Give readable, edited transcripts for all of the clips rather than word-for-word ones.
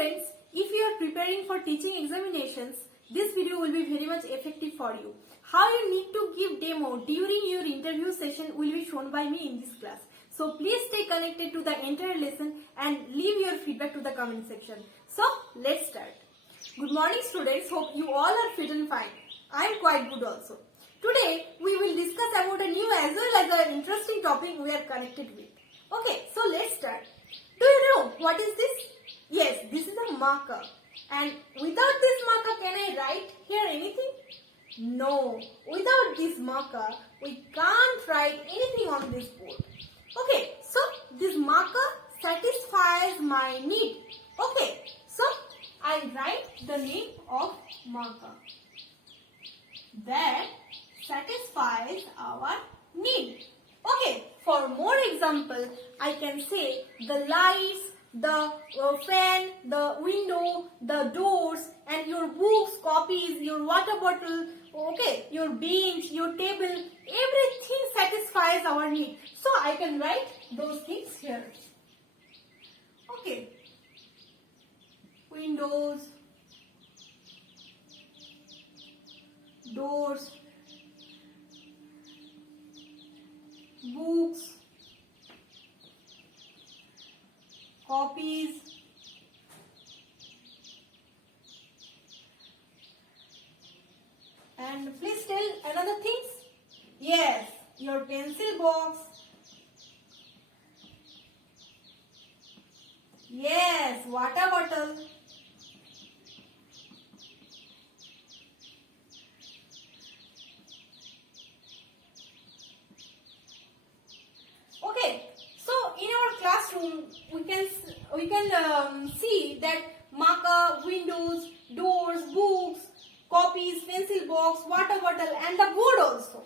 friends, if you are preparing for teaching examinations, this video will be very much effective for you. How you need to give demo during your interview session will be shown by me in this class. So please stay connected to the entire lesson and leave your feedback to the comment section. So let's start. Good morning students, hope you all are fit and fine. I am quite good also. Today we will discuss about a new as well as an interesting topic we are connected with. Okay, so let's start. Do you know what is this? Yes, this is a marker. And without this marker, can I write here anything? No, without this marker, we can't write anything on this board. Okay, so this marker satisfies my need. Okay, so I write the name of marker that satisfies our need. Okay, for more example, I can say the lights, the fan, the window, the doors, and your books, copies, your water bottle, okay, your bench, your table, everything satisfies our need. So I can write those things here. Okay, windows, doors, books, copies, and please tell another things. Yes, your pencil box. Yes, water bottle. Okay, so in our classroom we can see that marker, windows, doors, books, copies, pencil box, water bottle, and the board also.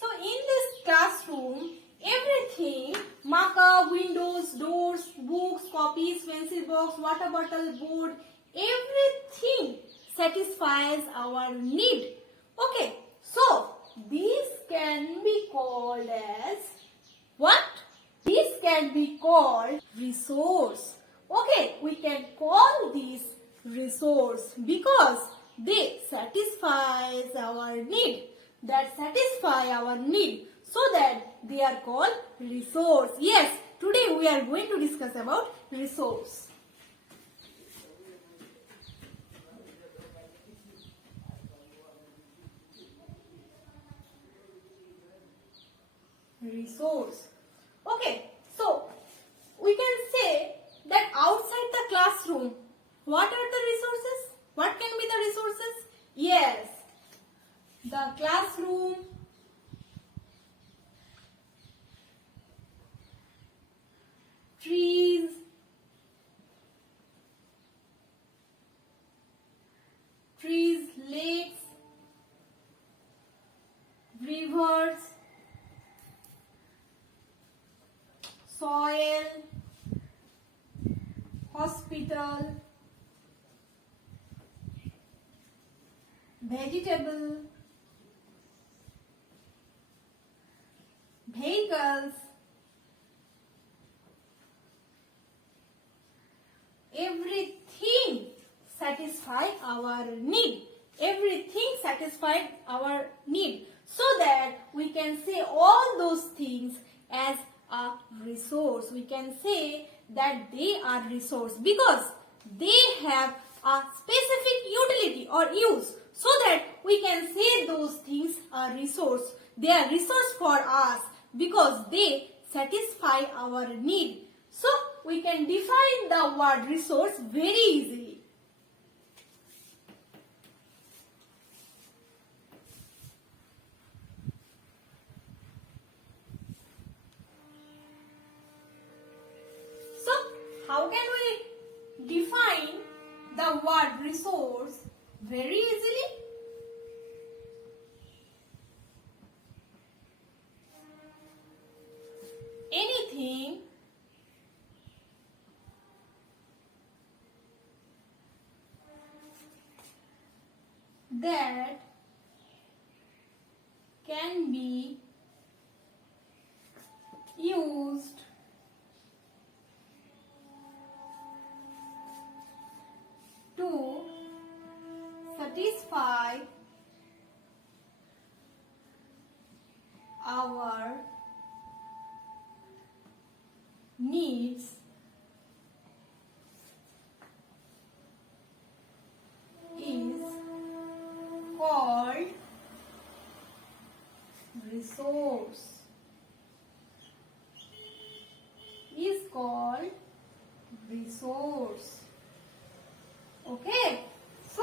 So in this classroom, everything, marker, windows, doors, books, copies, pencil box, water bottle, board, everything satisfies our need. Okay, so these can be called as what? These can be called resource. Okay, we can call these resource because they satisfies our need. That satisfy our need. So that they are called resource. Yes, today we are going to discuss about resource. Resource. Okay, so we can say that outside the classroom, what are the resources? What can be the resources? Yes, the classroom, trees, lakes, rivers, soil, hospital, vegetable, vehicles, everything satisfy our need. Everything satisfied our need. So that we can say all those things as a resource. We can say that they are resource because they have a specific utility or use. So that we can say those things are resource. They are resource for us because they satisfy our need. So we can define the word resource very easily. So how can we define the word resource very easily? Anything that can be used satisfy our needs is called resource. Is called resource. Okay. So,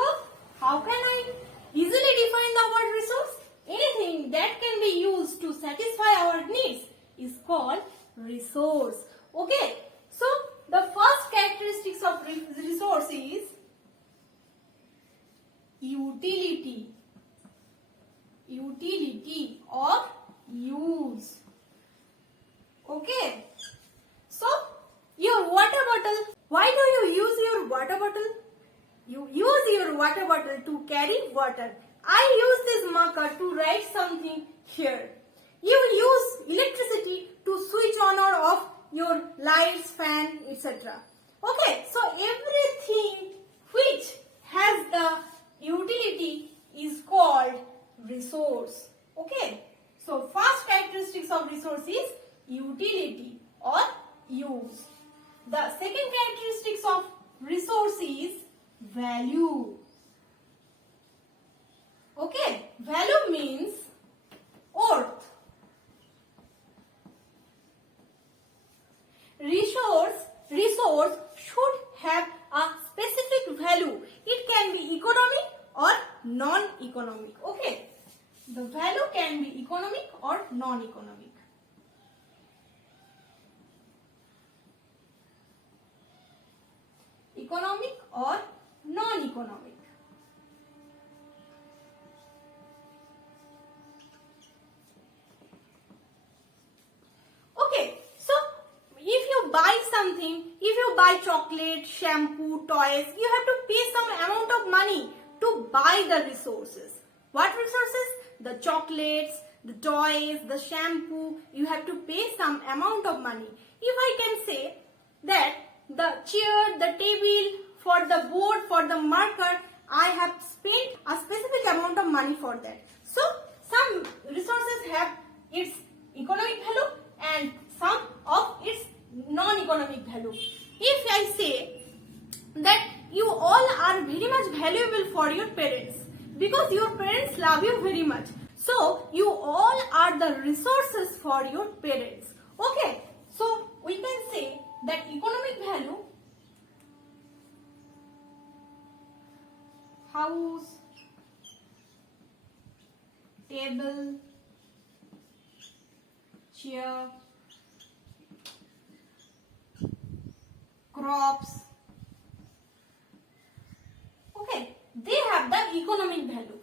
how can I easily define the word resource? Anything that can be used to satisfy our needs is called resource. Okay. So, the first characteristics of resource is utility. Utility or use. Okay. So, your water bottle. Why do you use your water bottle? You use your water bottle to carry water. I use this marker to write something here. You use electricity to switch on or off your lights, fan, etc. Okay, so everything which has the utility is called resource. Okay, so first characteristics of resource is utility or use. The second characteristics of resource is value. Okay, value means worth. Resource should have a specific value. It can be economic or non-economic. Okay, the value can be economic or non-economic. Economic or non-economic. Okay, so if you buy something, if you buy chocolate, shampoo, toys, you have to pay some amount of money to buy the resources. What resources? The chocolates, the toys, the shampoo, you have to pay some amount of money. If I can say that the chair, the table, for the board, for the marker, I have spent a specific amount of money for that. So, some resources have its economic value and some of its non-economic value. If I say that you all are very much valuable for your parents because your parents love you very much. So, you all are the resources for your parents. Okay, so we can say that economic value, house, table, chair, crops. Okay, they have the economic value.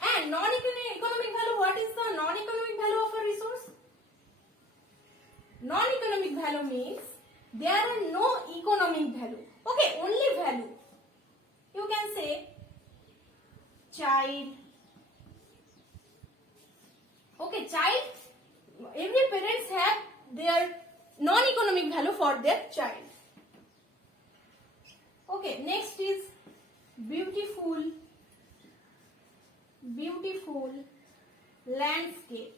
And non-economic value, what is the non-economic value of a resource? Non-economic value means there are no economic value. Okay, only value. You can say child. Okay, child. Every parents have their non-economic value for their child. Okay, next is beautiful landscape.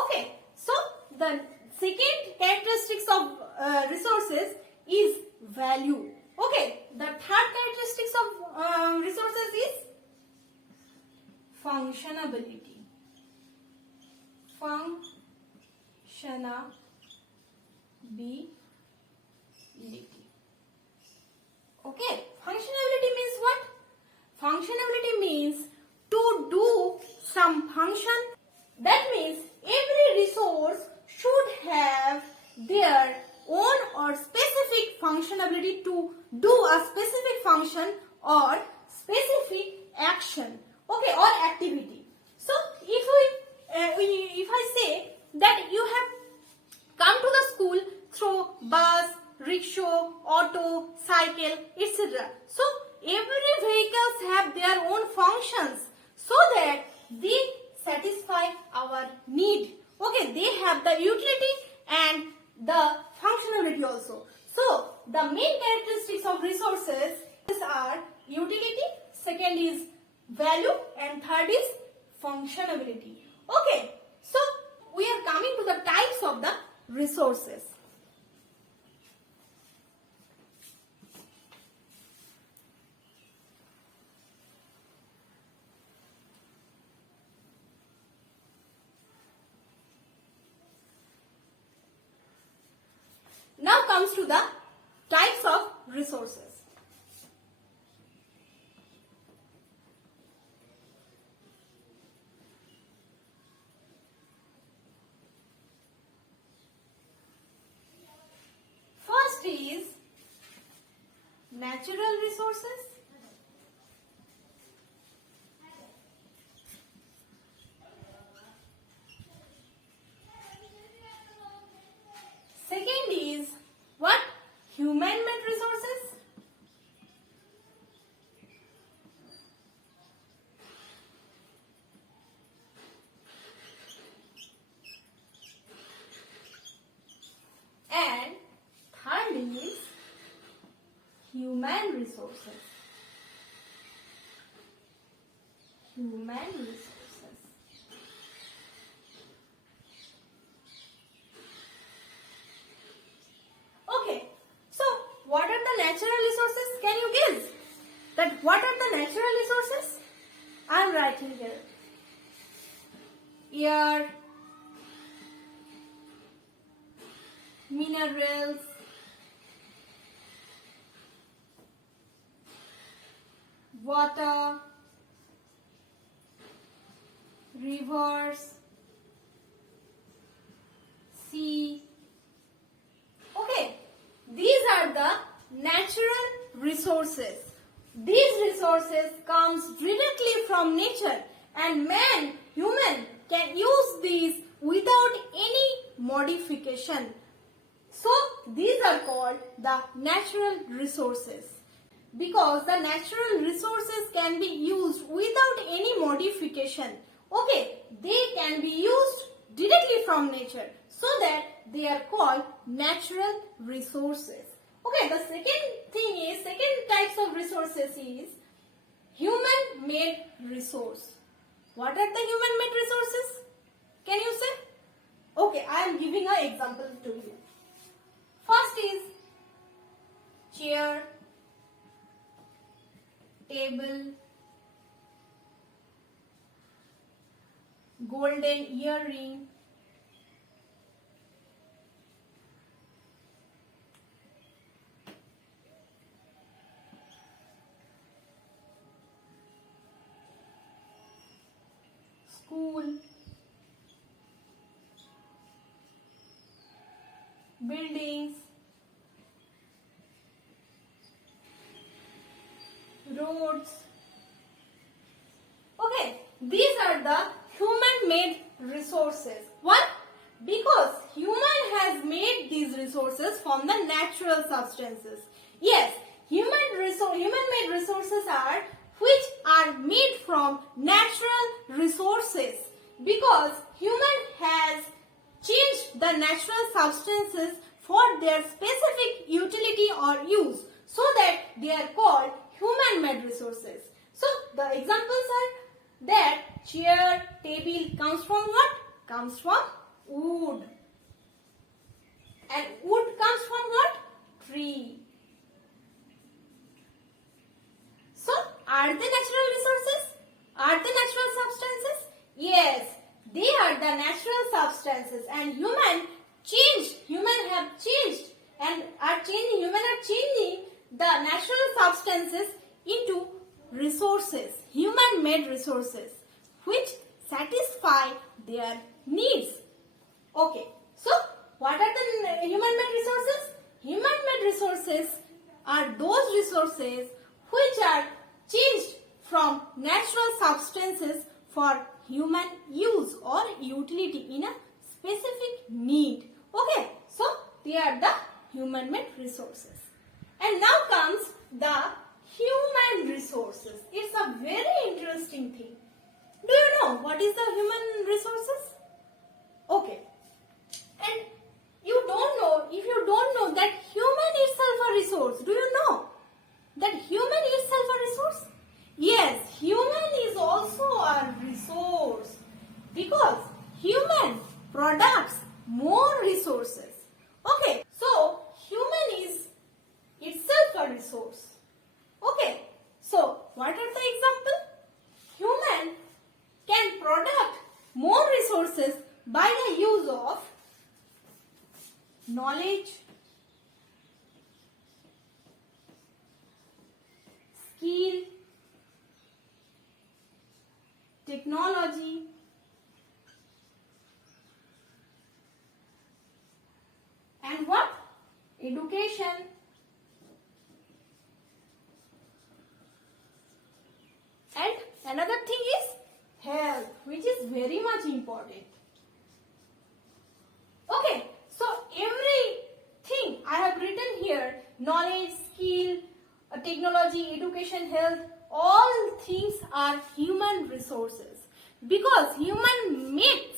Okay, so the second characteristics of resources is value. Okay, the third characteristics of resources is functionability. Okay, functionality means what? Functionality means to do some function. That means every resource should have their own or specific functionality to do a specific function or specific action, okay, or activity. So if I say that you have come to the school through bus, rickshaw, auto, cycle, etc. So every vehicles have their own functions so that they satisfy our need. Okay, they have the utility and the functionality also. So the main characteristics functionability. Okay, so we are coming to the types of the resources. Now comes to the types of resources. First is natural resources. Second is what? Human-made resources. And third is human resources. Human resources. Okay, so what are the natural resources? Can you guess that what are the natural resources? I am writing here. Air, minerals, water, rivers, sea. Okay, these are the natural resources. These resources comes directly from nature and human can use these without any modification. So these are called the natural resources. Because the natural resources can be used without any modification. Okay, they can be used directly from nature. So that they are called natural resources. Okay, the second types of resources is human-made resource. What are the human-made resources? Can you say? Okay, I am giving an example to you. First is chair, table, golden earring, school, buildings, roads. Okay, these are the human-made resources. Why? Because human has made these resources from the natural substances. Yes, human-made resources are which are made from natural resources because human has changed the natural substances for their specific utility or use so that they are called human-made resources. So the examples are that chair, table comes from what? Comes from wood. And wood comes from what? Tree. So are they natural resources? Are they natural substances? Yes, they are the natural substances and human have changed and human are changing the natural substances into resources, human-made resources, which satisfy their needs. Okay, so what are the human-made resources? Human-made resources are those resources which are changed from natural substances for human use or utility in a specific need. Okay, so they are the human-made resources. And now comes the human resources. It's a very interesting thing. Do you know what is the human resources? Okay. And if you don't know that human itself a resource, do you know that human itself a resource? Yes, human is also a resource. Because human products more resources. Okay, so human is itself a resource. Okay, so what are the example? Human can product more resources by the use of knowledge, skill, technology, and what? Education. And another thing is health, which is very much important. Okay, so everything I have written here, knowledge, skill, technology, education, health, all things are human resources. Because human makes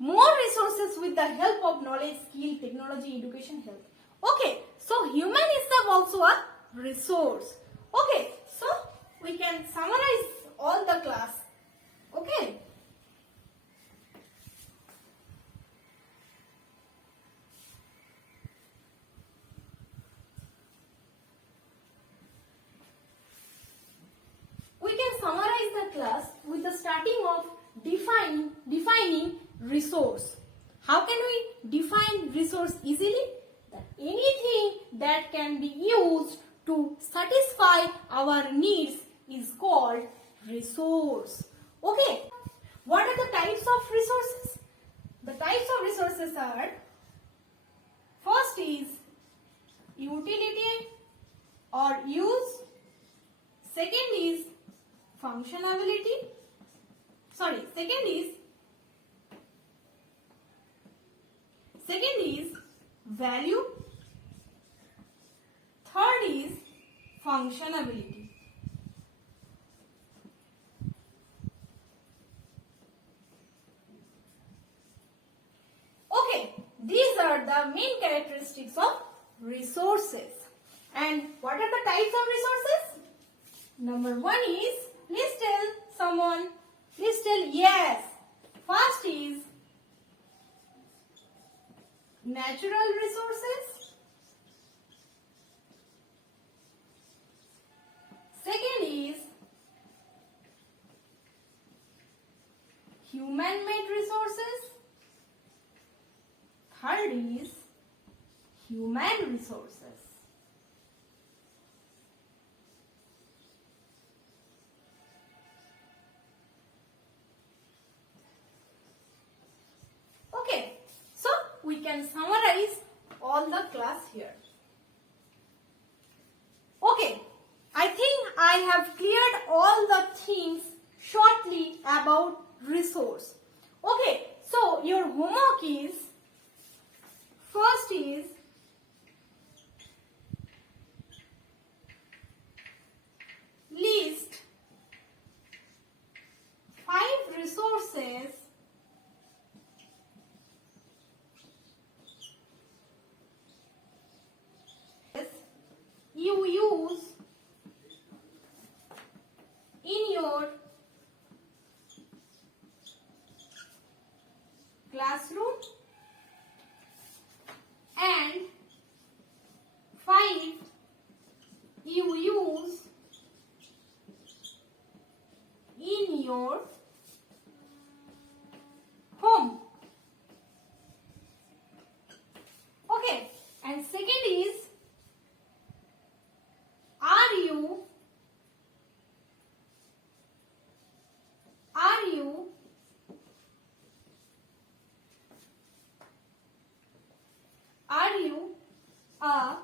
more resources with the help of knowledge, skill, technology, education, health. Okay, so human is also a resource. Okay, so we can summarize all the class. Okay. We can summarize the class with the starting of defining resource. How can we define resource easily? That anything that can be used to satisfy our needs is called resource. Okay. What are the types of resources? The types of resources are, first is utility or use. Second is functionality. Second is value. Third is functionability. Okay, these are the main characteristics of resources. And what are the types of resources? Number one is, please tell someone, please tell yes. First is natural resources. Second is human-made resources. Third is human resources. Okay, so we can summarize all the class here. Okay, I think I have cleared all the things shortly about resource. Okay, so your homework is, first is list 5 resources you use in your classroom and 5 you use in your home. Okay, and second is, are you a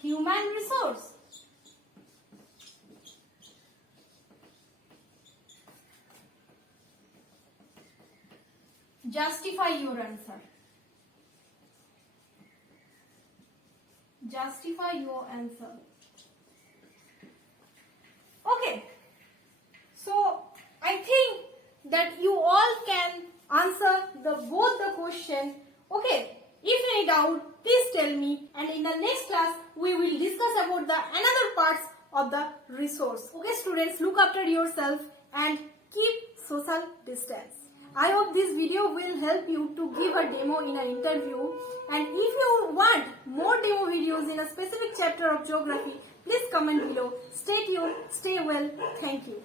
human resource? Justify your answer. Justify your answer. Okay. So I think that you all can answer both the question. Okay. If any doubt, please tell me, and in the next class we will discuss about the another parts of the resource. Okay, students, look after yourself and keep social distance. I hope this video will help you to give a demo in an interview. And if you want more demo videos in a specific chapter of geography, please comment below. Stay tuned, stay well. Thank you.